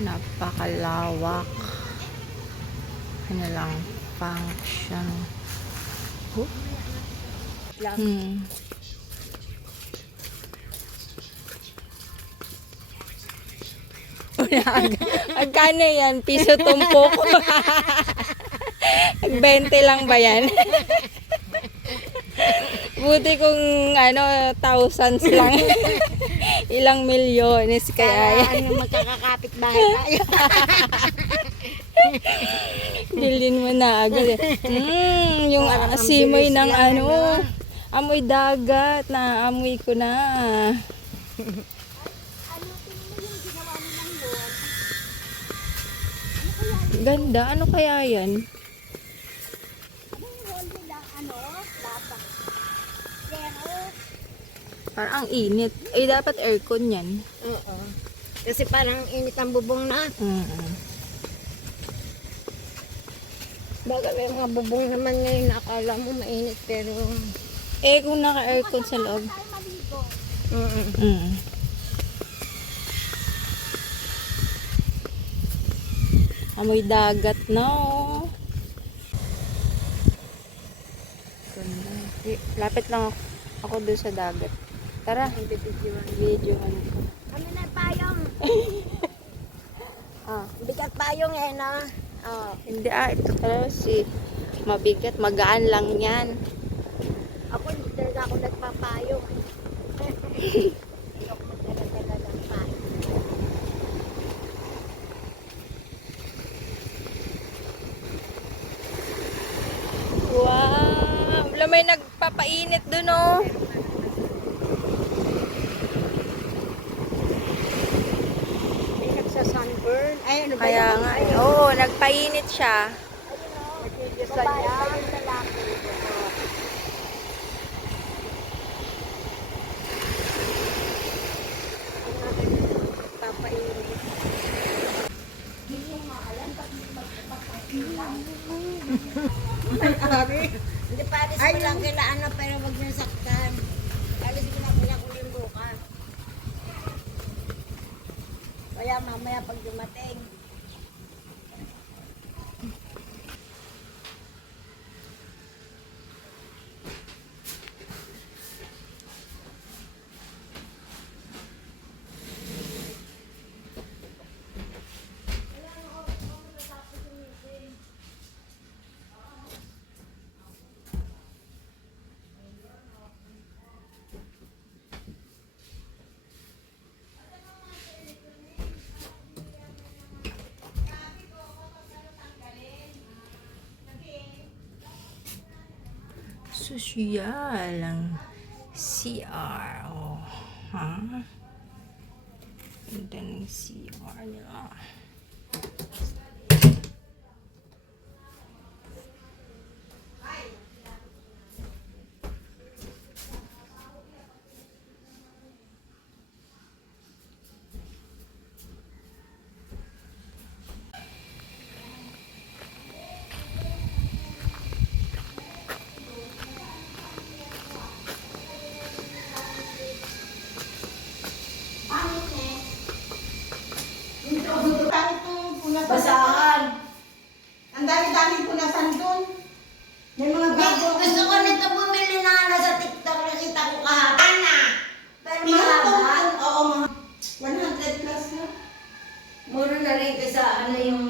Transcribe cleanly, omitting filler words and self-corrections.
Napakalawak. Ano lang, function. Magkano yan? Piso tumpok. 20 lang ba yan? Buti kung ano, thousands lang. Ilang milyones kaya yan. Ano, magkakakapit bahay tayo. Bilhin mo na agad. Yung simoy ng ano, amoy dagat. Naamoy ko na. Ganda. Ano kaya yan? Parang ang init. Ay, dapat aircon yan. Oo. Kasi parang init ang bubong na. Baga may mga bubong naman ngayon na akala mo mainit pero... Eh, kung naka-aircon sa loob. Amoy dagat na, oh. Lapit lang ako doon sa dagat. Tara, video ano. Kami na payong. Bigat payong eh, no? Hindi ito kasi mabigat, magaan lang yan. Ako hindi talaga ako nagpapayong. Hindi ako magdala-dala ng payong. Wow! Wala may nagpapainit doon, oh. May nagsa-sunburn. Ay, ano ba Kaya yun? nga, oo, nagpainit siya. Nagkikisan niya. Babae pa yung lalaki. Papainit. Hindi pa alis mo lang kailangan na pero wag niyo saktan. Alis mo lang kailangan ko yung bukas. Kaya mamaya pag dumating. Sosyal ang CR. Oh, ha? Ganda ng CR nila. Basahan. Ang dami-dami po nasan doon. May mga bago. Gusto ko nito bumili na sa TikTok. Nakita ko kahapon na. Pero mahaba. Oo, mga 100 plus na. Mura na rin sa ano yung